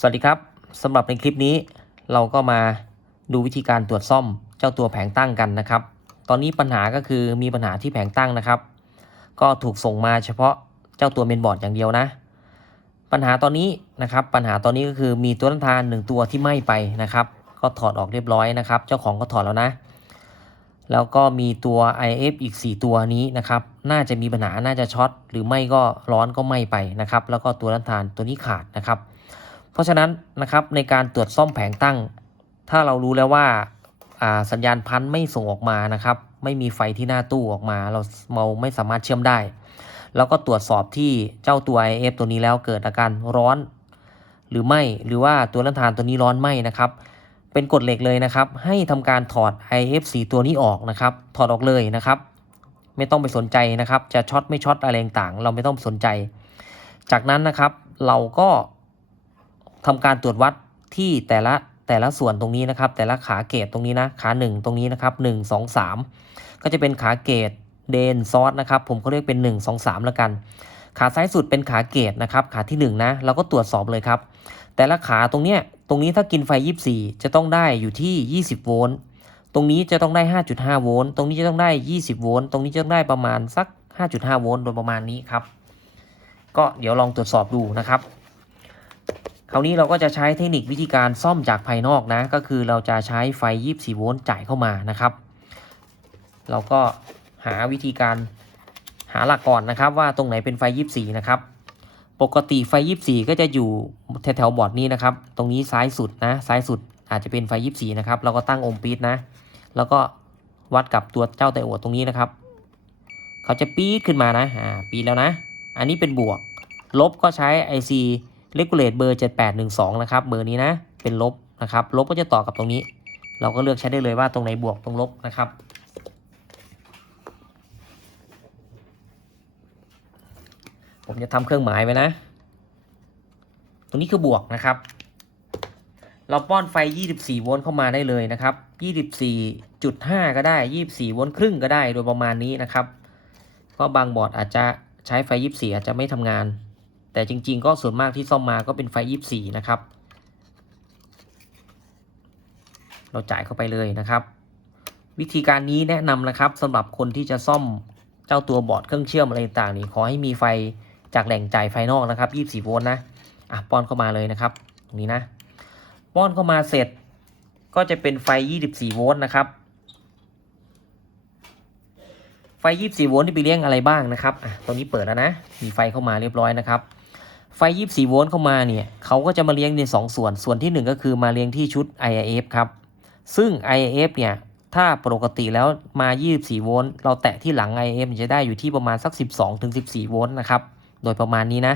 สวัสดีครับสำหรับในคลิปนี้เราก็มาดูวิธีการตรวจซ่อมเจ้าตัวแผงตั้งกันนะครับตอนนี้ปัญหาก็คือมีปัญหาที่แผงตั้งนะครับก็ถูกส่งมาเฉพาะเจ้าตัวเมนบอร์ดอย่างเดียวนะปัญหาตอนนี้นะครับปัญหาตอนนี้ก็คือมีตัวต้านทาน1ตัวที่ไหม้ไปนะครับก็ถอดออกเรียบร้อยนะครับเจ้าของก็ถอดแล้วนะแล้วก็มีตัว IF อีก4ตัวนี้นะครับน่าจะมีปัญหาน่าจะช็อตหรือไม่ก็ร้อนก็ไหม้ไปนะครับแล้วก็ตัวต้านทานตัวนี้ขาดนะครับเพราะฉะนั้นนะครับในการตรวจซ่อมแผงตั้งถ้าเรารู้แล้วว่าสัญญาณพันไม่ส่งออกมานะครับไม่มีไฟที่หน้าตู้ออกมาเราไม่สามารถเชื่อมได้แล้วก็ตรวจสอบที่เจ้าตัว IF ตัวนี้แล้วเกิดอาการร้อนหรือไม่หรือว่าตัวต้านทานตัวนี้ร้อนไหมนะครับเป็นกฎเหล็กเลยนะครับให้ทำการถอด IF 4ตัวนี้ออกนะครับถอดออกเลยนะครับไม่ต้องไปสนใจนะครับจะช็อตไม่ช็อตอะไรต่างเราไม่ต้องสนใจจากนั้นนะครับเราก็ทำการตรวจวัดที่แต่ละส่วนตรงนี้นะครับแต่ละขาเกตตรงนี้นะขา1ตรงนี้นะครับ1 2 3ก็จะเป็นขาเกตเดนซอสนะครับผมก็เรียกเป็น1 2 3แล้วกันขาซ้ายสุดเป็นขาเกตนะครับขาที่1นะเราก็ตรวจสอบเลยครับแต่ละขาตรงนี้ถ้ากินไฟ24จะต้องได้อยู่ที่20โวลต์ตรงนี้จะต้องได้5.5โวลต์ตรงนี้จะต้องได้20โวลต์ตรงนี้จะต้องได้ประมาณสัก5.5โวลต์โดยประมาณนี้ครับก็เดี๋ยวลองตรวจสอบดูนะครับคราวนี้เราก็จะใช้เทคนิควิธีการซ่อมจากภายนอกนะก็คือเราจะใช้ไฟ24โวลต์จ่ายเข้ามานะครับเราก็หาวิธีการหาหลักก่อนนะครับว่าตรงไหนเป็นไฟ24นะครับปกติไฟ24ก็จะอยู่แถวๆบอร์ดนี้นะครับตรงนี้ซ้ายสุดนะซ้ายสุดอาจจะเป็นไฟ24นะครับเราก็ตั้งโอห์มปี๊ดนะแล้วก็วัดกับตัวเจ้าไดโอดตรงนี้นะครับเขาจะปี๊ดขึ้นมานะปี๊ดแล้วนะอันนี้เป็นบวกลบก็ใช้ IC Regulate เบอร์7812นะครับเบอร์นี้นะเป็นลบนะครับลบก็จะต่อกับตรงนี้เราก็เลือกใช้ได้เลยว่าตรงไหนบวกตรงลบนะครับผมจะทำเครื่องหมายไว้นะตรงนี้คือบวกนะครับเราป้อนไฟ24โวลต์เข้ามาได้เลยนะครับ24.5ก็ได้24โวลต์ครึ่งก็ได้โดยประมาณนี้นะครับก็บางบอร์ดอาจจะใช้ไฟ24อาจจะไม่ทำงานแต่จริงๆก็ส่วนมากที่ซ่อมมาก็เป็นไฟ24นะครับเราจ่ายเข้าไปเลยนะครับวิธีการนี้แนะนำนะครับสำหรับคนที่จะซ่อมเจ้าตัวบอร์ดเครื่องเชื่อมอะไรต่างๆนี่ขอให้มีไฟจากแหล่งจ่ายไฟนอกนะครับ24โวลต์นะป้อนเข้ามาเลยนะครับตรงนี้นะป้อนเข้ามาเสร็จก็จะเป็นไฟ24โวลต์นะครับไฟ24โวลต์ที่ไปเลี้ยงอะไรบ้างนะครับตรงนี้เปิดแล้วนะมีไฟเข้ามาเรียบร้อยนะครับไฟ24โวลต์เข้ามาเนี่ยเขาก็จะมาเลี้ยงใน2ส่วนที่1ก็คือมาเลี้ยงที่ชุด IIF ครับซึ่ง IIF เนี่ยถ้าปกติแล้วมา24โวลต์เราแตะที่หลัง IIF จะได้อยู่ที่ประมาณสัก12-14โวลต์นะครับโดยประมาณนี้นะ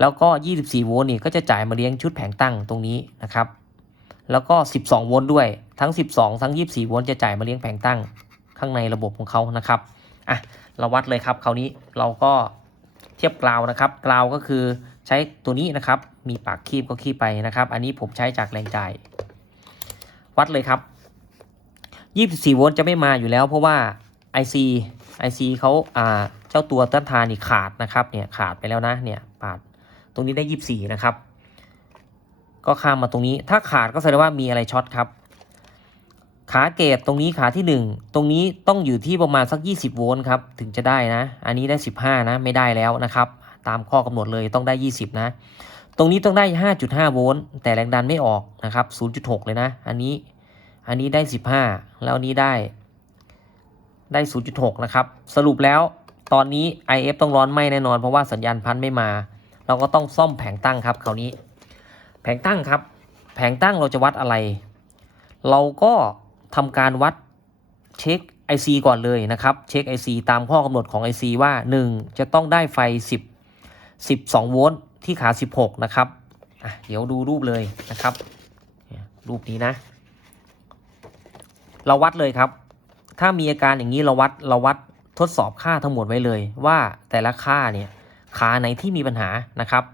แล้วก็24โวลต์นี่ก็จะจ่ายมาเลี้ยงชุดแผงตั้งตรงนี้นะครับแล้วก็12โวลต์ด้วยทั้ง12ทั้ง24โวลต์จะจ่ายมาเลี้ยงแผงตั้งข้างในระบบของเขานะครับเราวัดเลยครับคราวนี้เราก็เทียบกราวนะครับกราวก็คือใช้ตัวนี้นะครับมีปากคีบก็คีบไปนะครับอันนี้ผมใช้จากแรงจ่ายวัดเลยครับ24โวลต์จะไม่มาอยู่แล้วเพราะว่า IC เขาเจ้าตัวต้านทานนี่ขาดนะครับเนี่ยขาดไปแล้วนะเนี่ยขาดตรงนี้ได้24นะครับก็ข้ามมาตรงนี้ถ้าขาดก็แสดงว่ามีอะไรช็อตครับขาเกตตรงนี้ขาที่1ตรงนี้ต้องอยู่ที่ประมาณสัก20โวลต์ครับถึงจะได้นะอันนี้ได้15นะไม่ได้แล้วนะครับตามข้อกำหนดเลยต้องได้20นะตรงนี้ต้องได้5.5โวลต์แต่แรงดันไม่ออกนะครับ 0.6 เลยนะอันนี้ได้15แล้วอันนี้ได้ 0.6 นะครับสรุปแล้วตอนนี้ IF ต้องร้อนไหม้แน่นอนเพราะว่าสัญญาณพันไม่มาเราก็ต้องซ่อมแผงตั้งครับคราวนี้แผงตั้งครับแผงตั้งเราจะวัดอะไรเราก็ทำการวัดเช็ค IC ก่อนเลยนะครับเช็ค IC ตามข้อกำหนดของ IC ว่า1จะต้องได้ไฟ12โวลต์ที่ขา16นะครับเดี๋ยวดูรูปเลยนะครับรูปนี้นะเราวัดเลยครับถ้ามีอาการอย่างนี้เราวัดทดสอบค่าทั้งหมดไว้เลยว่าแต่ละค่าเนี่ยขาไหนที่มีปัญหานะครับ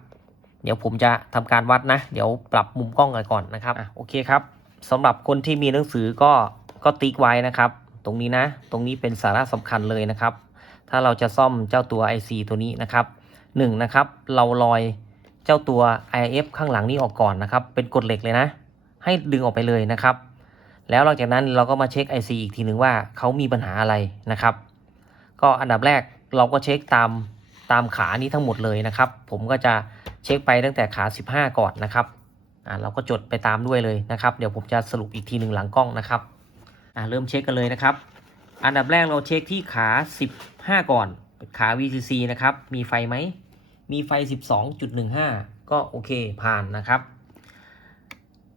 เดี๋ยวผมจะทำการวัดนะเดี๋ยวปรับมุมกล้องก่อนนะครับโอเคครับสำหรับคนที่มีหนังสือก็ติ๊กไว้นะครับตรงนี้นะตรงนี้เป็นสาระสำคัญเลยนะครับถ้าเราจะซ่อมเจ้าตัว IC ตัวนี้นะครับ1นะครับเราลอย เจ้าตัว IF ข้างหลังนี้ออกก่อนนะครับเป็นกฎเหล็กเลยนะให้ดึงออกไปเลยนะครับแล้วหลังจากนั้นเราก็มาเช็ค IC อีกทีหนึ่งว่าเขามีปัญหาอะไรนะครับก็อันดับแรกเราก็เช็คตามขานี้ทั้งหมดเลยนะครับผมก็จะเช็คไปตั้งแต่ขา15ก่อนนะครับเราก็จดไปตามด้วยเลยนะครับเดี๋ยวผมจะสรุปอีกทีหนึ่งหลังกล้องนะครับเริ่มเช็คกันเลยนะครับอันดับแรกเราเช็คที่ขา15ก่อนขา VCC นะครับมีไฟไหมมีไฟ 12.15 ก็โอเคผ่านนะครับ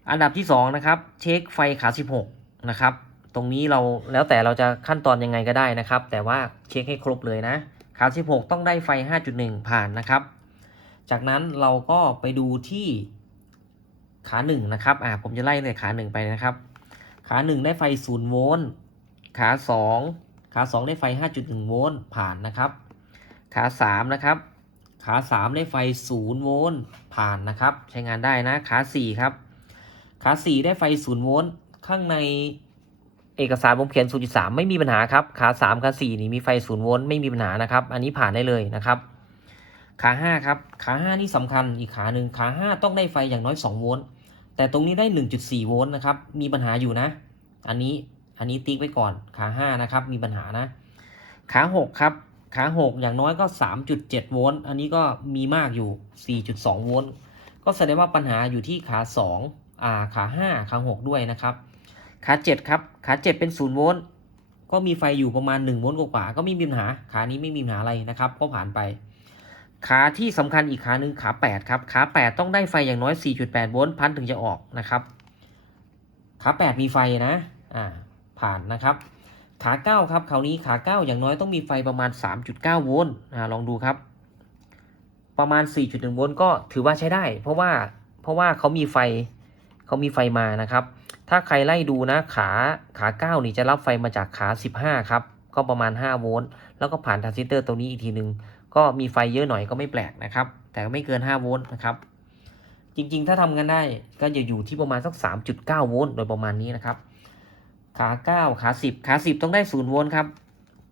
อันดับที่2นะครับเช็คไฟขา16นะครับตรงนี้เราแล้วแต่เราจะขั้นตอนยังไงก็ได้นะครับแต่ว่าเช็คให้ครบเลยนะขา16ต้องได้ไฟ 5.1 ผ่านนะครับจากนั้นเราก็ไปดูที่ขา1นะครับผมจะไล่เลยขา1ไปนะครับขา1ได้ไฟ0โวลต์ขา2ได้ไฟ 5.1 โวลต์ผ่านนะครับขา3นะครับขา3ได้ไฟ0โวลต์ผ่านนะครับใช้งานได้นะขา4ครับขา4ได้ไฟ0โวลต์ข้างในเอกสารผมเขียน 0.3 ไม่มีปัญหาครับขา3ขา4นี่มีไฟ0โวลต์ไม่มีปัญหานะครับอันนี้ผ่านได้เลยนะครับขา5ครับขา5นี่สำคัญอีกขาหนึ่งขา5ต้องได้ไฟอย่างน้อย2โวลต์แต่ตรงนี้ได้ 1.4 โวลต์นะครับมีปัญหาอยู่นะอันนี้ติ๊กไว้ก่อนขา5นะครับมีปัญหานะขา6ครับขา6อย่างน้อยก็ 3.7 โวลต์อันนี้ก็มีมากอยู่ 4.2 โวลต์ก็แสดงว่าปัญหาอยู่ที่ขา2ขา5ขา6ด้วยนะครับขา7ครับขา7เป็น0โวลต์ก็มีไฟอยู่ประมาณ1โวลต์กว่าก็ไม่มีปัญหาขานี้ไม่มีปัญหาอะไรนะครับก็ผ่านไปขาที่สำคัญอีกขาหนึ่งขา8ครับขา8ต้องได้ไฟอย่างน้อย 4.8 โวลต์พันถึงจะออกนะครับขา8มีไฟนะผ่านนะครับขา9ครับคราวนี้ขา9อย่างน้อยต้องมีไฟประมาณ 3.9 โวลต์ลองดูครับประมาณ 4.1 โวลต์ก็ถือว่าใช้ได้เพราะว่าเขามีไฟมานะครับถ้าใครไล่ดูนะขา9นี่จะรับไฟมาจากขา15ครับก็ประมาณ5โวลต์แล้วก็ผ่านทรานซิสเตอร์ตรงนี้อีกทีนึงก็มีไฟเยอะหน่อยก็ไม่แปลกนะครับแต่ไม่เกิน5โวลต์นะครับจริงๆถ้าทำกันได้ก็จะอยู่ที่ประมาณสัก 3.9 โวลต์โดยประมาณนี้นะครับขา9ขา10ต้องได้0โวลต์ครับ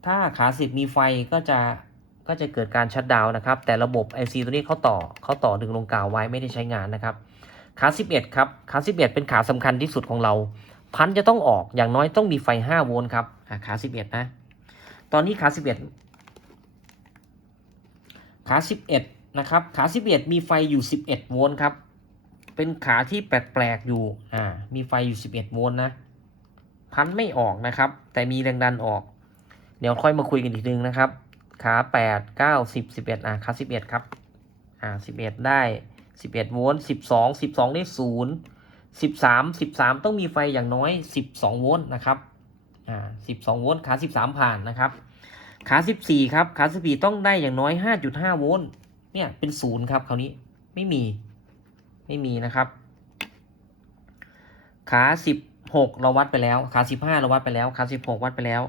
ถ้าขา10มีไฟก็จะเกิดการชัตดาวน์นะครับแต่ระบบ IC ตัวนี้เขาต่อดึงลงกาวไว้ไม่ได้ใช้งานนะครับขา11ครับขา11เป็นขาสำคัญที่สุดของเราพันจะต้องออกอย่างน้อยต้องมีไฟ5โวลต์ครับขา11นะตอนนี้ขา11นะครับขา11มีไฟอยู่11โวลต์ครับเป็นขาที่แปลกๆอยู่มีไฟอยู่11โวลต์นะพันไม่ออกนะครับแต่มีแรงดันออกเดี๋ยวค่อยมาคุยกันอีกนึงนะครับขา8 9 10 11ขา11ครับ11ได้11โวลต์12ได้0 13ต้องมีไฟอย่างน้อย12โวลต์นะครับ12โวลต์ขา13ผ่านนะครับขา14ครับขา14ต้องได้อย่างน้อย 5.5 โวลต์เนี่ยเป็น0ครับคราวนี้ไม่มีนะครับขา16เราวัดไปแล้วขา15เราวัดไปแล้วขา16วัดไปแล้ว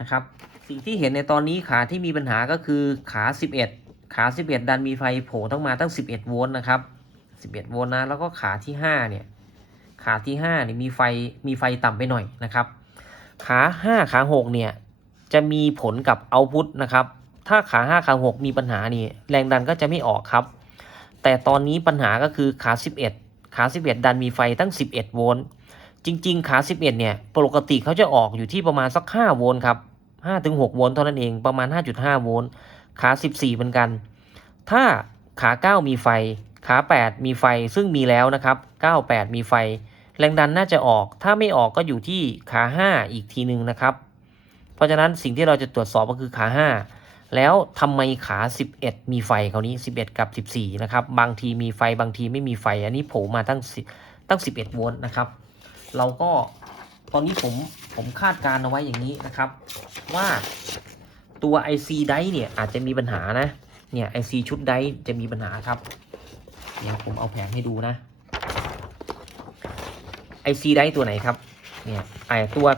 นะครับสิ่งที่เห็นในตอนนี้ขาที่มีปัญหาก็คือขา11ดันมีไฟโผล่ต้องมาตั้ง11โวลต์นะครับ11โวลต์นะแล้วก็ขาที่5เนี่ยมีไฟต่ำไปหน่อยนะครับขา5ขา6เนี่ยจะมีผลกับเอาท์พุตนะครับถ้าขา5ขา6มีปัญหานี่แรงดันก็จะไม่ออกครับแต่ตอนนี้ปัญหาก็คือขา11ดันมีไฟตั้ง11โวลต์จริงๆขา11เนี่ยปกติเขาจะออกอยู่ที่ประมาณสัก5โวลต์ครับ5-6 โวลต์เท่านั้นเองประมาณ 5.5 โวลต์ขา14เหมือนกันถ้าขา9มีไฟขา8มีไฟซึ่งมีแล้วนะครับ98มีไฟแรงดันน่าจะออกถ้าไม่ออกก็อยู่ที่ขา5อีกทีนึงนะครับเพราะฉะนั้นสิ่งที่เราจะตรวจสอบก็คือขา5แล้วทำไมขา11มีไฟคราวนี้11กับ14นะครับบางทีมีไฟบางทีไม่มีไฟอันนี้โผล่มาตั้ง11โวลต์นะครับเราก็ตอนนี้ผมคาดการเอาไว้อย่างนี้นะครับว่าตัว IC ไดร์เนี่ยอาจจะมีปัญหานะเนี่ย IC ชุดไดร์จะมีปัญหาครับเดี๋ยวผมเอาแผงให้ดูนะ IC ไดร์ตัวไหนครับเนี่ยตัว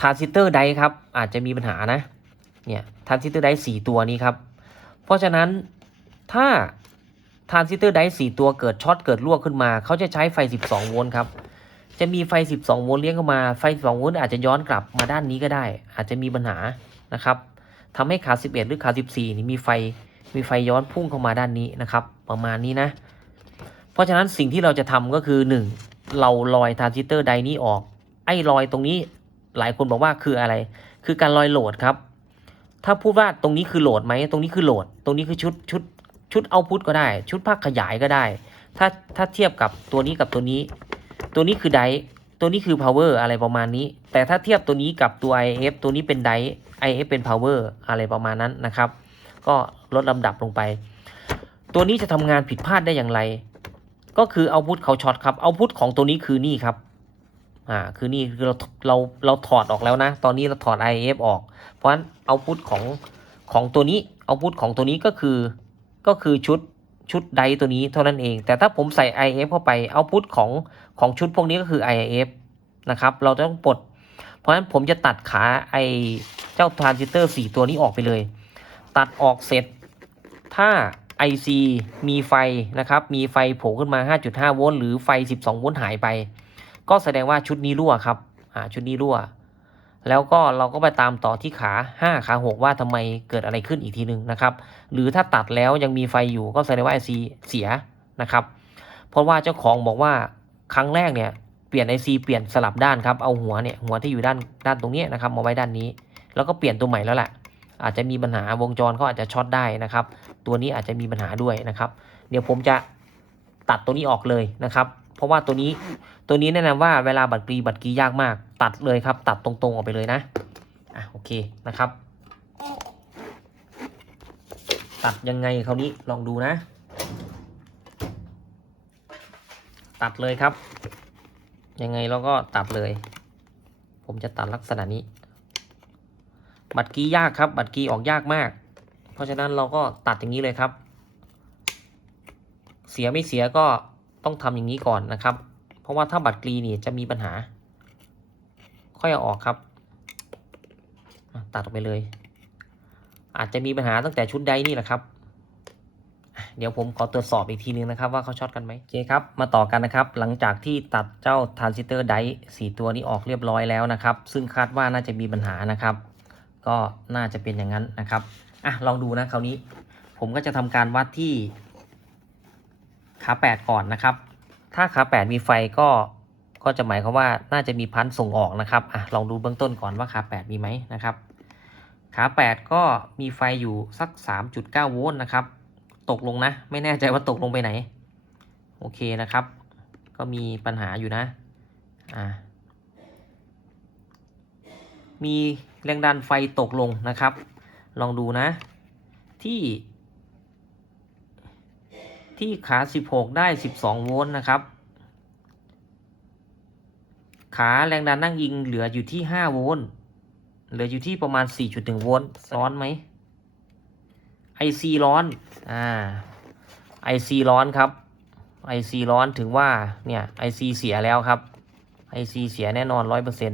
ทรานซิสเตอร์ไดร์ครับอาจจะมีปัญหานะเนี่ยทรานซิสเตอร์ไดร์4ตัวนี้ครับเพราะฉะนั้นถ้าทรานซิสเตอร์ไดร์4ตัวเกิดช็อตเกิดรั่วขึ้นมาเขาจะใช้ไฟ12โวลต์ครับจะมีไฟ12โวลต์เลี้ยงเข้ามาไฟ12โวลต์อาจจะย้อนกลับมาด้านนี้ก็ได้อาจจะมีปัญหานะครับทำให้ขา11หรือขา14นี่มีไฟย้อนพุ่งเข้ามาด้านนี้นะครับประมาณนี้นะ เพราะฉะนั้นสิ่งที่เราจะทำก็คือ 1. เราลอยทรานซิสเตอร์ไดนี้ออกไอ้ลอยตรงนี้หลายคนบอกว่าคืออะไรคือการลอยโหลดครับถ้าพูดว่าตรงนี้คือโหลดไหมตรงนี้คือโหลดตรงนี้คือชุดเอาพุตก็ได้ชุดภาคขยายก็ได้ถ้าเทียบกับตัวนี้กับตัวนี้คือไดตัวนี้คือ power อะไรประมาณนี้แต่ถ้าเทียบตัวนี้กับตัว IF ตัวนี้เป็นได IF เป็น power อะไรประมาณนั้นนะครับก็ลดลำดับลงไปตัวนี้จะทำงานผิดพลาดได้อย่างไรก็คือเอาพุตเขาช็อตครับเอาพุตของตัวนี้คือนี่ครับคือนี่คือเราถอดออกแล้วนะตอนนี้เราถอด IF ออกเพราะฉะนั้นเอาพุตของตัวนี้เอาพุตของตัวนี้ก็คือชุดไดตัวนี้เท่านั้นเองแต่ถ้าผมใส่ IF เข้าไปเอาพุตของชุดพวกนี้ก็คือ IF นะครับเราต้องปลดเพราะฉะนั้นผมจะตัดขาเจ้าทรานซิสเตอร์4ตัวนี้ออกไปเลยตัดออกเสร็จถ้า IC มีไฟนะครับมีไฟโผล่ขึ้นมา 5.5 โวลต์หรือไฟ 12 โวลต์หายไปก็แสดงว่าชุดนี้รั่วครับชุดนี้รั่วแล้วก็เราก็ไปตามต่อที่ขา5ขา6ว่าทำไมเกิดอะไรขึ้นอีกทีนึงนะครับหรือถ้าตัดแล้วยังมีไฟอยู่ก็แสดงว่า IC เสียนะครับเพราะว่าเจ้าของบอกว่าครั้งแรกเนี่ยเปลี่ยน IC เปลี่ยนสลับด้านครับเอาหัวที่อยู่ด้านตรงนี้นะครับมาไว้ด้านนี้แล้วก็เปลี่ยนตัวใหม่แล้วแหละอาจจะมีปัญหาวงจรเขาอาจจะช็อตได้นะครับตัวนี้อาจจะมีปัญหาด้วยนะครับเดี๋ยวผมจะตัดตัวนี้ออกเลยนะครับเพราะว่าตัวนี้แนะนำว่าเวลาบัตรกรียากมากตัดเลยครับตัดตรงๆออกไปเลยนะโอเคนะครับตัดยังไงคราวนี้ลองดูนะตัดเลยครับยังไงเราก็ตัดเลยผมจะตัดลักษณะนี้บัตรกรียากครับบัตรกรีออกยากมากเพราะฉะนั้นเราก็ตัดอย่างนี้เลยครับเสียไม่เสียก็ต้องทำอย่างนี้ก่อนนะครับเพราะว่าถ้าบัตรกรีนี่จะมีปัญหาค่อยเอาออกครับตัดออกไปเลยอาจจะมีปัญหาตั้งแต่ชุดใดนี่แหละครับเดี๋ยวผมขอตรวจสอบอีกทีนึงนะครับว่าเขาช็อตกันไหมโอเคครับมาต่อกันนะครับหลังจากที่ตัดเจ้าทรานซิสเตอร์ได4ตัวนี้ออกเรียบร้อยแล้วนะครับซึ่งคาดว่าน่าจะมีปัญหานะครับก็น่าจะเป็นอย่างนั้นนะครับลองดูนะคราวนี้ผมก็จะทำการวัดที่ขา8ก่อนนะครับถ้าขา8มีไฟก็จะหมายความว่าน่าจะมีพันส่งออกนะครับลองดูเบื้องต้นก่อนว่าขา8มีไหมนะครับขา8ก็มีไฟอยู่สัก 3.9 โวลต์นะครับตกลงนะไม่แน่ใจว่าตกลงไปไหนโอเคนะครับก็มีปัญหาอยู่นะมีแรงดันไฟตกลงนะครับลองดูนะที่ขา16ได้12โวลต์นะครับขาแรงดันนั่งยิงเหลืออยู่ที่5โวลต์เหลืออยู่ที่ประมาณ 4.1 โวลต์ร้อนไหม IC ร้อน IC ร้อนครับ IC ร้อนถึงว่าเนี่ย IC เสียแล้วครับ IC เสียแน่นอน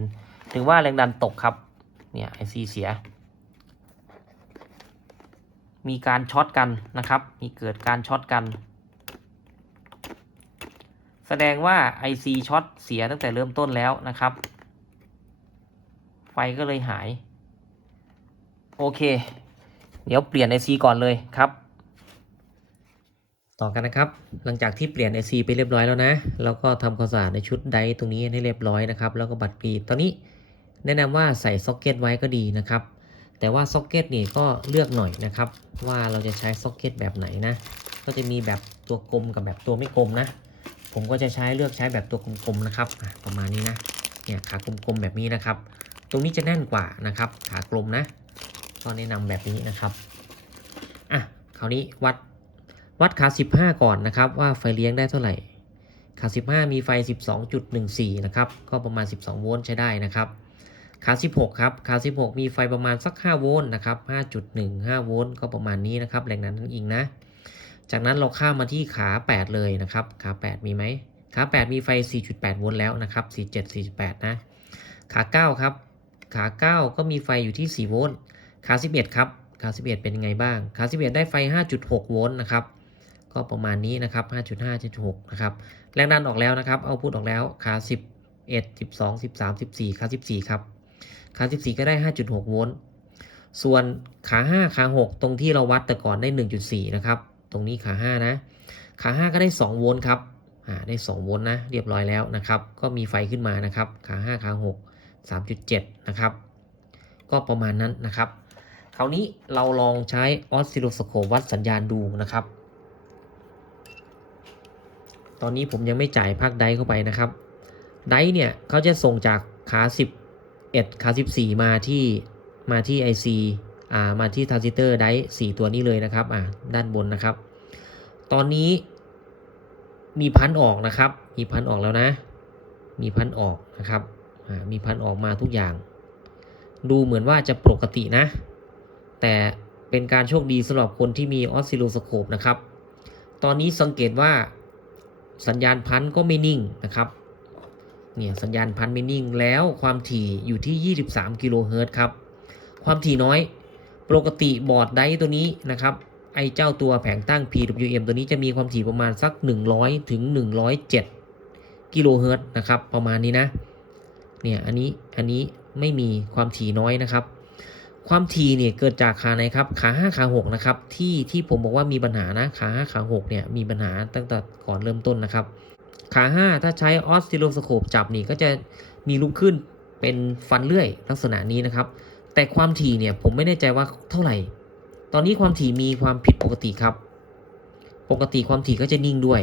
100% ถึงว่าแรงดันตกครับเนี่ย IC เสียมีการช็อตกันนะครับมีเกิดการช็อตกันแสดงว่า IC ช็อตเสียตั้งแต่เริ่มต้นแล้วนะครับไฟก็เลยหายโอเคเดี๋ยวเปลี่ยน IC ก่อนเลยครับต่อกันนะครับหลังจากที่เปลี่ยน IC ไปเรียบร้อยแล้วนะแล้วก็ทำความสะอาดในชุดไดตรงนี้ให้เรียบร้อยนะครับแล้วก็บัตรกรีดตอนนี้แนะนำว่าใส่ซ็อกเก็ตไว้ก็ดีนะครับแต่ว่าซ็อกเก็ตนี่ก็เลือกหน่อยนะครับว่าเราจะใช้ซ็อกเก็ตแบบไหนนะก็จะมีแบบตัวกลมกับแบบตัวไม่กลมนะผมก็จะเลือกใช้แบบตัวกลมๆนะครับประมาณนี้นะเนี่ยขากลมๆแบบนี้นะครับตรงนี้จะแน่นกว่านะครับขากลมนะก็แนะนำแบบนี้นะครับคราวนี้วัดขา15ก่อนนะครับว่าไฟเลี้ยงได้เท่าไหร่ขา15มีไฟ 12.14 นะครับก็ประมาณ12โวลต์ใช้ได้นะครับขา16ครับขา16มีไฟประมาณสัก5โวลต์นะครับ 5.15 โวลต์ก็ประมาณนี้นะครับแรงดันนั่นเองนะจากนั้นเราข้ามมาที่ขา8เลยนะครับขา8มีไหมขา8มีไฟ 4.8 โวลต์แล้วนะครับ47 48นะขา9ครับขา9ก็มีไฟอยู่ที่4โวลต์ขา11ครับขา11เป็นยังไงบ้างขา11ได้ไฟ 5.6 โวลต์นะครับก็ประมาณนี้นะครับ 5.5.6 นะครับแรงดันออกแล้วนะครับเอาพุทออกแล้วขา11 12 13 14ขา14ครับขา14ก็ได้ 5.6 โวลต์ส่วนขา5ขา6ตรงที่เราวัดแต่ก่อนได้ 1.4 นะครับตรงนี้ขา5นะ ขา5ก็ได้2โวลต์ครับได้2โวลต์นะเรียบร้อยแล้วนะครับก็มีไฟขึ้นมานะครับขา5ขา6 3.7 นะครับก็ประมาณนั้นนะครับคราวนี้เราลองใช้ออสซิลโลสโคปวัดสัญญาณดูนะครับตอนนี้ผมยังไม่จ่ายภาคไดเข้าไปนะครับไดเนี่ยเขาจะส่งจากขา11ขา14มาที่ IC มาที่ทรานซิสเตอร์ได4ตัวนี้เลยนะครับด้านบนนะครับตอนนี้มีพันออกนะครับมีพันออกแล้วนะมีพันออกนะครับมีพันออกมาทุกอย่างดูเหมือนว่าจะปกตินะแต่เป็นการโชคดีสำหรับคนที่มีออสซิลโลสโคปนะครับตอนนี้สังเกตว่าสัญญาณพันก็ไม่นิ่งนะครับเนี่ยสัญญาณพันไม่นิ่งแล้วความถี่อยู่ที่23กิโลเฮิรตซ์ครับความถี่น้อยปกติบอร์ดไดตัวนี้นะครับไอเจ้าตัวแผงตั้ง PWM ตัวนี้จะมีความถี่ประมาณสัก100ถึง107กิโลเฮิรตซ์นะครับประมาณนี้นะเนี่ยอันนี้ไม่มีความถี่น้อยนะครับความถี่เนี่ยเกิดจากขาไหนครับขา5ขา6นะครับที่ผมบอกว่ามีปัญหานะขา5ขา6เนี่ยมีปัญหาตั้งแต่ก่อนเริ่มต้นนะครับขา5ถ้าใช้ออสซิลโลสโคปจับนี่ก็จะมีลุกขึ้นเป็นฟันเลื่อยลักษณะนี้นะครับแต่ความถี่เนี่ยผมไม่แน่ใจว่าเท่าไหร่ตอนนี้ความถี่มีความผิดปกติครับปกติความถี่ก็จะนิ่งด้วย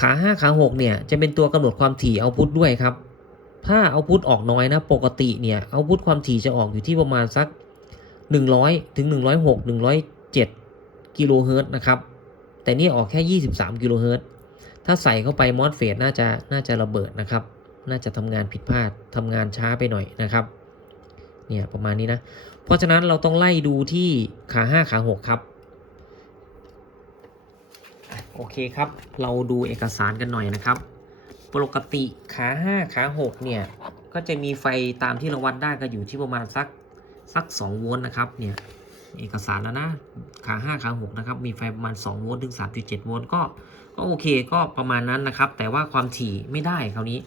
ขา5ขา6เนี่ยจะเป็นตัวกำหนดความถี่เอาพุทด้วยครับถ้าเอาพุทออกน้อยนะปกติเนี่ยเอาพุทความถี่จะออกอยู่ที่ประมาณสัก100ถึง106 107กิโลเฮิรตซ์นะครับแต่นี่ออกแค่23กิโลเฮิรตซ์ถ้าใส่เข้าไปมอสเฟตน่าจะระเบิดนะครับน่าจะทำงานผิดพลาดทำงานช้าไปหน่อยนะครับเนี่ยประมาณนี้นะเพราะฉะนั้นเราต้องไล่ดูที่ขา5ขา6ครับโอเคครับเราดูเอกสารกันหน่อยนะครับปกติขา5ขา6เนี่ยก็จะมีไฟตามที่เราวัดได้ก็อยู่ที่ประมาณสัก2โวลต์นะครับเนี่ยเอกสารแล้วนะขา5ขา6นะครับมีไฟประมาณ2โวลต์ถึง 3.7 โวลต์ก็โอเคก็ประมาณนั้นนะครับแต่ว่าความถี่ไม่ได้คราวนี้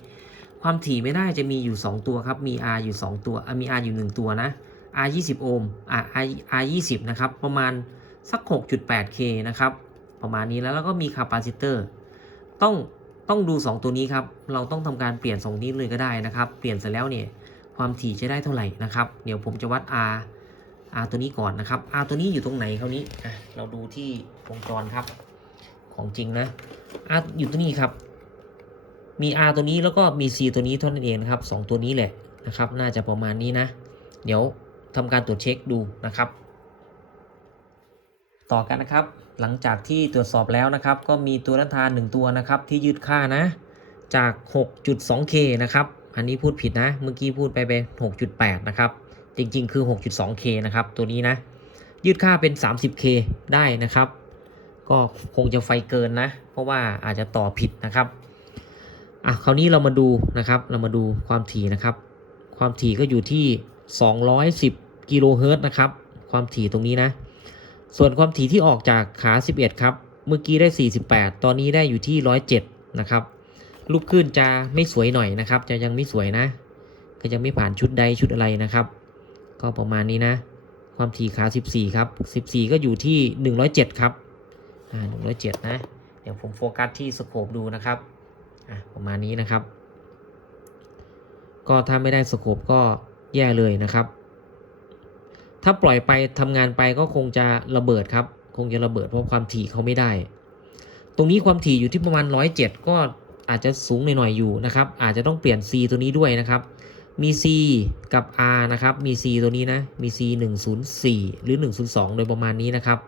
ความถี่ไม่ได้จะมีอยู่2ตัวครับมี R อยู่2ตัวมี R อยู่1ตัวนะ R 20 โอห์มR 20นะครับประมาณสัก 6.8K นะครับประมาณนี้แล้วก็มีคาปาซิเตอร์ต้องดู2ตัวนี้ครับเราต้องทำการเปลี่ยน2นี้เลยก็ได้นะครับเปลี่ยนเสร็จแล้วเนี่ยความถี่จะได้เท่าไหร่นะครับเดี๋ยวผมจะวัด R ตัวนี้ก่อนนะครับ R ตัวนี้อยู่ตรงไหนคราวนี้เราดูที่วงจรครับของจริงนะ R อยู่ตัวนี้ครับมี R ตัวนี้แล้วก็มี C ตัวนี้เท่านั้นเองนะครับ2ตัวนี้แหละนะครับน่าจะประมาณนี้นะเดี๋ยวทำการตรวจเช็คดูนะครับต่อกันนะครับหลังจากที่ตรวจสอบแล้วนะครับก็มีตัวต้านทาน1ตัวนะครับที่ยืดค่านะจาก 6.2K นะครับอันนี้พูดผิดนะเมื่อกี้พูดไปเป็น 6.8 นะครับจริงๆคือ 6.2K นะครับตัวนี้นะยืดค่าเป็น 30K ได้นะครับก็คงจะไฟเกินนะเพราะว่าอาจจะต่อผิดนะครับคราวนี้เรามาดูนะครับเรามาดูความถี่นะครับความถี่ก็อยู่ที่210กิโลเฮิรตซ์นะครับความถี่ตรงนี้นะส่วนความถี่ที่ออกจากขา11ครับเมื่อกี้ได้48ตอนนี้ได้อยู่ที่107นะครับลูกขึ้นจะไม่สวยหน่อยนะครับจะยังไม่สวยนะก็ยังไม่ผ่านชุดใดชุดอะไรนะครับก็ประมาณนี้นะความถี่ขา14ครับ14ก็อยู่ที่107ครับ107นะเดี๋ยวผมโฟกัสที่สโคปดูนะครับประมาณนี้นะครับก็ถ้าไม่ได้สโคปก็แย่เลยนะครับถ้าปล่อยไปทำงานไปก็คงจะระเบิดครับคงจะระเบิดเพราะความถี่เขาไม่ได้ตรงนี้ความถี่อยู่ที่ประมาณ107ก็อาจจะสูงหน่อยๆอยู่นะครับอาจจะต้องเปลี่ยน C ตัวนี้ด้วยนะครับมี C กับ R นะครับมี C ตัวนี้นะมี C 104หรือ102โดยประมาณนี้นะครับ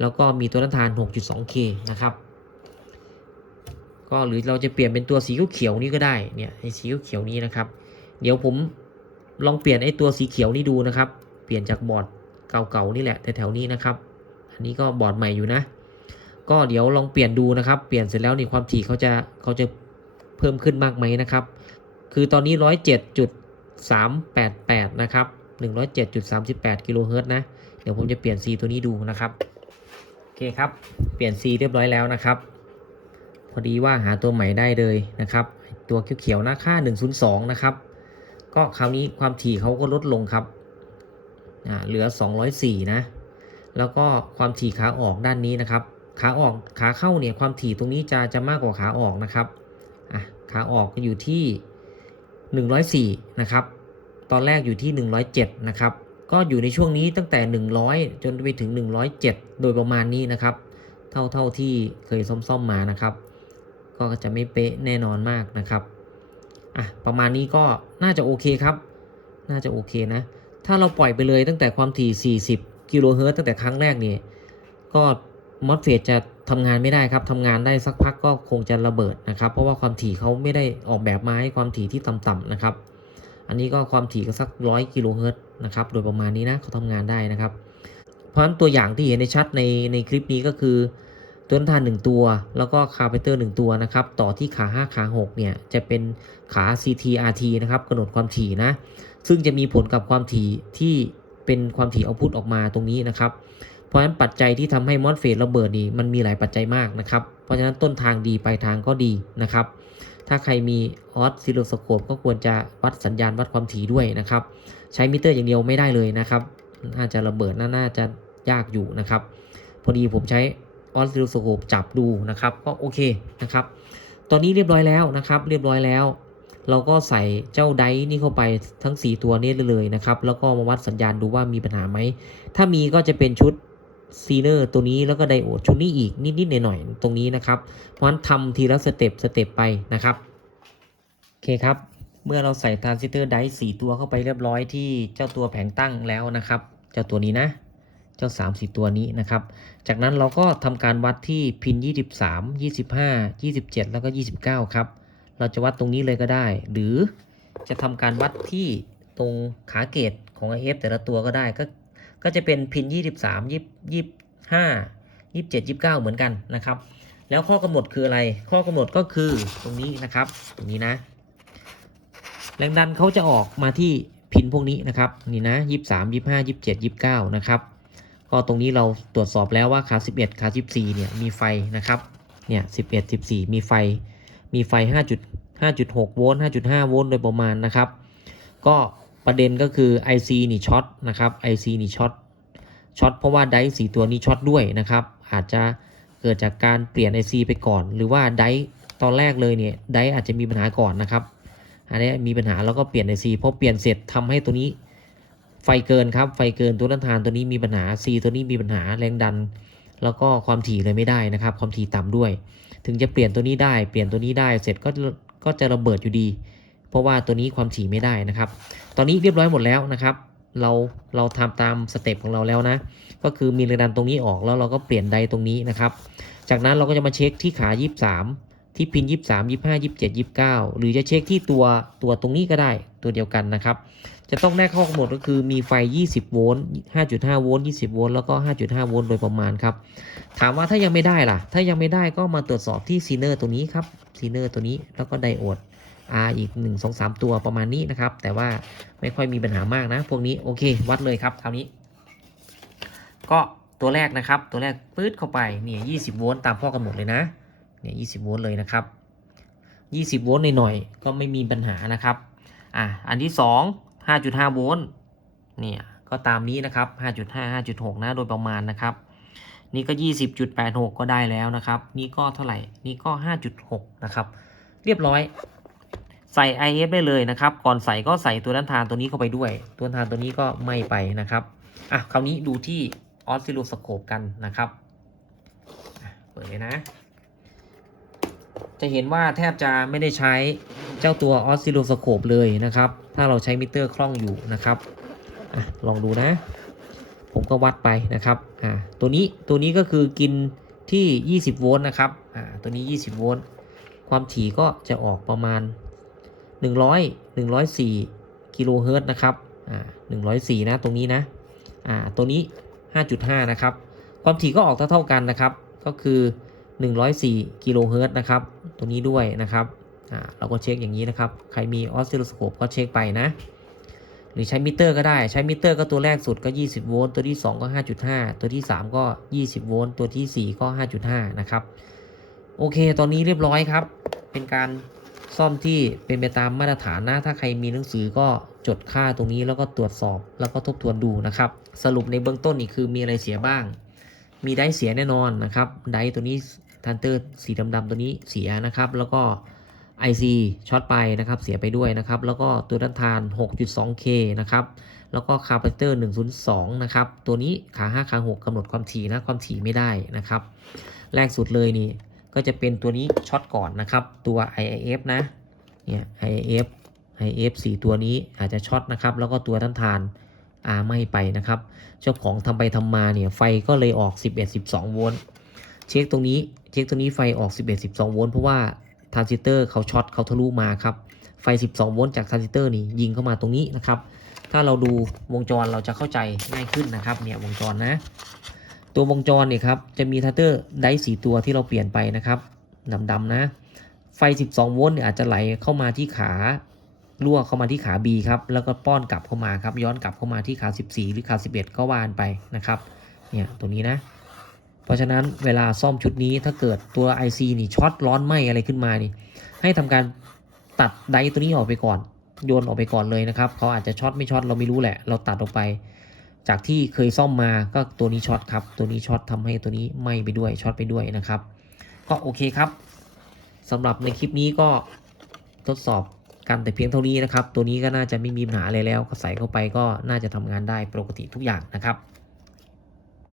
แล้วก็มีตัวต้านทาน 6.2K นะครับก็หรือเราจะเปลี่ยนเป็นตัวสีเขียวนี้ก็ได้เนี่ยไอ้สีเขียวนี้นะครับเดี๋ยวผมลองเปลี่ยนไอ้ตัวสีเขียวนี้ดูนะครับเปลี่ยนจากบอร์ดเก่าๆนี่แหละแถวๆนี้นะครับอันนี้ก็บอร์ดใหม่อยู่นะก็เดี๋ยวลองเปลี่ยนดูนะครับเปลี่ยนเสร็จแล้วนี่ความถี่เขาจะเพิ่มขึ้นมากไหมนะครับคือตอนนี้107.388นะครับ107.38กิโลเฮิรตซ์นะเดี๋ยวผมจะเปลี่ยน C ตัวนี้ดูนะครับโอเคครับเปลี่ยน C เรียบร้อยแล้วนะครับพอดีว่าหาตัวใหม่ได้เลยนะครับตัวเขียวๆนะค่า102นะครับก็คราวนี้ความถี่เขาก็ลดลงครับเหลือ204นะแล้วก็ความถี่ขาออกด้านนี้นะครับ ขาออกขาเข้าเนี่ยความถี่ตรงนี้จะมากกว่าขาออกนะครับขาออกก็อยู่ที่104นะครับตอนแรกอยู่ที่107นะครับก็อยู่ในช่วงนี้ตั้งแต่100จนไปถึง107โดยประมาณนี้นะครับเท่าที่เคยซ่อมมานะครับก็จะไม่เป๊ะแน่นอนมากนะครับประมาณนี้ก็น่าจะโอเคครับน่าจะโอเคนะถ้าเราปล่อยไปเลยตั้งแต่ความถี่40กิโลเฮิรตซ์ตั้งแต่ครั้งแรกนี่ก็มอสเฟตจะทำงานไม่ได้ครับทำงานได้สักพักก็คงจะระเบิดนะครับเพราะว่าความถี่เขาไม่ได้ออกแบบมาให้ความถี่ที่ต่ำๆนะครับอันนี้ก็ความถี่ก็สัก100กิโลเฮิรตซ์นะครับโดยประมาณนี้นะเขาทำงานได้นะครับเพราะฉะนั้นตัวอย่างที่เห็นในชัดในคลิปนี้ก็คือตัวต้านทาน1ตัวแล้วก็คาร์เปเตอร์1ตัวนะครับต่อที่ขา5ขา6เนี่ยจะเป็นขา CT/RT นะครับกำหนดความถี่นะซึ่งจะมีผลกับความถี่ที่เป็นความถี่เอาพุทออกมาตรงนี้นะครับเพราะฉะนั้นปัจจัยที่ทำให้มอสเฟตระเบิดนี่มันมีหลายปัจจัยมากนะครับเพราะฉะนั้นต้นทางดีปลายทางก็ดีนะครับถ้าใครมีออสซิลโลสโคปก็ควรจะวัดสัญญาณวัดความถี่ด้วยนะครับใช้มิเตอร์อย่างเดียวไม่ได้เลยนะครับน่าจะระเบิดน่าจะยากอยู่นะครับพอดีผมใช้ออสซิลโลสโคปจับดูนะครับก็โอเคนะครับตอนนี้เรียบร้อยแล้วนะครับเรียบร้อยแล้วเราก็ใส่เจ้าไดนี่เข้าไปทั้ง4ตัวนี้เลยนะครับแล้วก็มาวัดสัญญาณดูว่ามีปัญหาไหมถ้ามีก็จะเป็นชุดซีเนอร์ตัวนี้แล้วก็ไดโอดชุดนี้อีกนิดๆหน่อยๆตรงนี้นะครับเพราะฉะนั้นทำทีละสเต็ปไปนะครับโอเคครับเมื่อเราใส่ทรานซิสเตอร์ได4ตัวเข้าไปเรียบร้อยที่เจ้าตัวแผงตั้งแล้วนะครับเจ้าตัวนี้นะเจ้า3-4ตัวนี้นะครับจากนั้นเราก็ทำการวัดที่พิน23 25 27แล้วก็29ครับเราจะวัดตรงนี้เลยก็ได้หรือจะทำการวัดที่ตรงขาเกตของ IF แต่ละตัวก็ได้ก็จะเป็นพิน23 25 27 29เหมือนกันนะครับแล้วข้อกำหนดคืออะไรข้อกำหนดก็คือตรงนี้นะครับตรงนี้นะแรงดันเขาจะออกมาที่พินพวกนี้นะครับนี่นะ23 25 27 29นะครับก็ตรงนี้เราตรวจสอบแล้วว่าขา11ขา14เนี่ยมีไฟนะครับเนี่ย11 14มีไฟ5.6 โวลต์ 5.5 โวลต์โดยประมาณนะครับก็ประเด็นก็คือ IC นี่ช็อตนะครับ IC นี่ช็อตเพราะว่าไดร์4ตัวนี้ช็อตด้วยนะครับอาจจะเกิดจากการเปลี่ยน IC ไปก่อนหรือว่าไดร์ตอนแรกเลยเนี่ยไดร์อาจจะมีปัญหาก่อนนะครับอันนี้มีปัญหาแล้วก็เปลี่ยน IC พอเปลี่ยนเสร็จทำให้ตัวนี้ไฟเกินครับไฟเกินตัวต้านทานตัวนี้มีปัญหา C ตัวนี้มีปัญหาแรงดันแล้วก็ความถี่เลยไม่ได้นะครับความถี่ต่ำด้วยถึงจะเปลี่ยนตัวนี้ได้เปลี่ยนตัวนี้ได้เสร็จก็จะระเบิดอยู่ดีเพราะว่าตัวนี้ความถี่ไม่ได้นะครับตอนนี้เรียบร้อยหมดแล้วนะครับเราทำตามสเต็ปของเราแล้วนะก็คือมีแรงดันตรงนี้ออกแล้วเราก็เปลี่ยนไดตรงนี้นะครับจากนั้นเราก็จะมาเช็คที่ขา23ที่พิน23 25 27 29หรือจะเช็คที่ตัวตรงนี้ก็ได้ตัวเดียวกันนะครับจะต้องแนกข้อกำหนดก็คือมีไฟ20โวลต์ 5.5 โวลต์ 20 โวลต์แล้วก็ 5.5 โวลต์โดยประมาณครับถามว่าถ้ายังไม่ได้ล่ะถ้ายังไม่ได้ก็มาตรวจสอบที่ซีเนอร์ตัวนี้ครับซีเนอร์ตัวนี้แล้วก็ไดโอดอีก1 2 3ตัวประมาณนี้นะครับแต่ว่าไม่ค่อยมีปัญหามากนะพวกนี้โอเควัดเลยครับคราวนี้ก็ตัวแรกนะครับตัวแรกปื๊ดเข้าไปเนี่ย20โวลต์ตามข้อกำหนดเลยนะเนี่ย20โวลต์เลยนะครับ20โวลต์หน่อยๆก็ไม่มีปัญหานะครับอันที่2 5.5 โวลต์เนี่ยก็ตามนี้นะครับ 5.5 5.6 นะโดยประมาณนะครับนี่ก็ 20.86 ก็ได้แล้วนะครับนี่ก็เท่าไหร่นี่ก็ 5.6 นะครับเรียบร้อยใส่ IF ได้เลยนะครับก่อนใส่ก็ใส่ตัวต้านทานตัวนี้เข้าไปด้วยตัวต้านทานตัวนี้ก็ไม่ไปนะครับคราวนี้ดูที่ออสซิลโลสโคปกันนะครับเปิดเลยนะจะเห็นว่าแทบจะไม่ได้ใช้เจ้าตัวออสซิลโลสโคปเลยนะครับถ้าเราใช้มิเตอร์คล่องอยู่นะครับลองดูนะผมก็วัดไปนะครับตัวนี้ก็คือกินที่20โวลต์นะครับตัวนี้20โวลต์ความถี่ก็จะออกประมาณ104กิโลเฮิรตซ์นะครับ104นะตรงนี้นะตัวนี้ 5.5 นะครับความถี่ก็ออกเท่ากันนะครับก็คือ104กิโลเฮิรตซ์นะครับตัวนี้ด้วยนะครับเราก็เช็คอย่างนี้นะครับใครมีออสซิลโลสโคปก็เช็คไปนะหรือใช้มิเตอร์ก็ได้ใช้มิเตอร์ก็ตัวแรกสุดก็20โวลต์ตัวที่2ก็ 5.5 ตัวที่3ก็20โวลต์ตัวที่4ก็ 5.5 นะครับโอเคตอนนี้เรียบร้อยครับเป็นการซ่อมที่เป็นไปตามมาตรฐานนะถ้าใครมีหนังสือก็จดค่าตรงนี้แล้วก็ตรวจสอบแล้วก็ทบทวนดูนะครับสรุปในเบื้องต้นนี่คือมีอะไรเสียบ้าง มีไดร์เสียแน่นอนนะครับไดร์ตัวนี้ทันเตอร์สีดำๆตัวนี้เสียนะครับแล้วก็ IC ช็อตไปนะครับเสียไปด้วยนะครับแล้วก็ตัวด้านทาน 6.2K นะครับแล้วก็คาปาซิเตอร์102นะครับตัวนี้ขา5ขา6กำหนดความถี่นะความถี่ไม่ได้นะครับแรกสุดเลยนี่ก็จะเป็นตัวนี้ช็อตก่อนนะครับตัว IIF นะเนี่ย IIF 4 ตัวนี้อาจจะช็อตนะครับแล้วก็ตัวด้านทานไม่ไปนะครับเจ้าของทำไปทำมาเนี่ยไฟก็เลยออก11-12 โวลต์เช็คตรงนี้ไฟออก11-12 โวลต์เพราะว่าทรานซิสเตอร์เขาช็อตเขาทะลุมาครับไฟ12 โวลต์จากทรานซิสเตอร์นี่ยิงเข้ามาตรงนี้นะครับถ้าเราดูวงจรเราจะเข้าใจง่ายขึ้นนะครับเนี่ยวงจรนะตัววงจรเนี่ยครับจะมีทรานซิสเตอร์ไดร์4 ตัวที่เราเปลี่ยนไปนะครับดำๆนะไฟ12 โวลต์เนี่ยอาจจะไหลเข้ามาที่ขารั่วเข้ามาที่ขา B ครับแล้วก็ป้อนกลับเข้ามาครับย้อนกลับเข้ามาที่ขา14หรือขา11ก็วานไปนะครับเนี่ยตัวนี้นะเพราะฉะนั้นเวลาซ่อมชุดนี้ถ้าเกิดตัว IC นี่ช็อตร้อนไหมอะไรขึ้นมานี่ให้ทำการตัดไดร์ตัวนี้ออกไปก่อนโยนออกไปก่อนเลยนะครับเขาอาจจะช็อตไม่ช็อตเราไม่รู้แหละเราตัดออกไปจากที่เคยซ่อมมาก็ตัวนี้ช็อตครับตัวนี้ช็อตทำให้ตัวนี้ไหม้ไปด้วยช็อตไปด้วยนะครับก็โอเคครับสำหรับในคลิปนี้ก็ทดสอบกันแต่เพียงเท่านี้นะครับตัวนี้ก็น่าจะไม่มีปัญหาอะไรแล้วก็ใส่เข้าไปก็น่าจะทำงานได้ปกติทุกอย่างนะครับ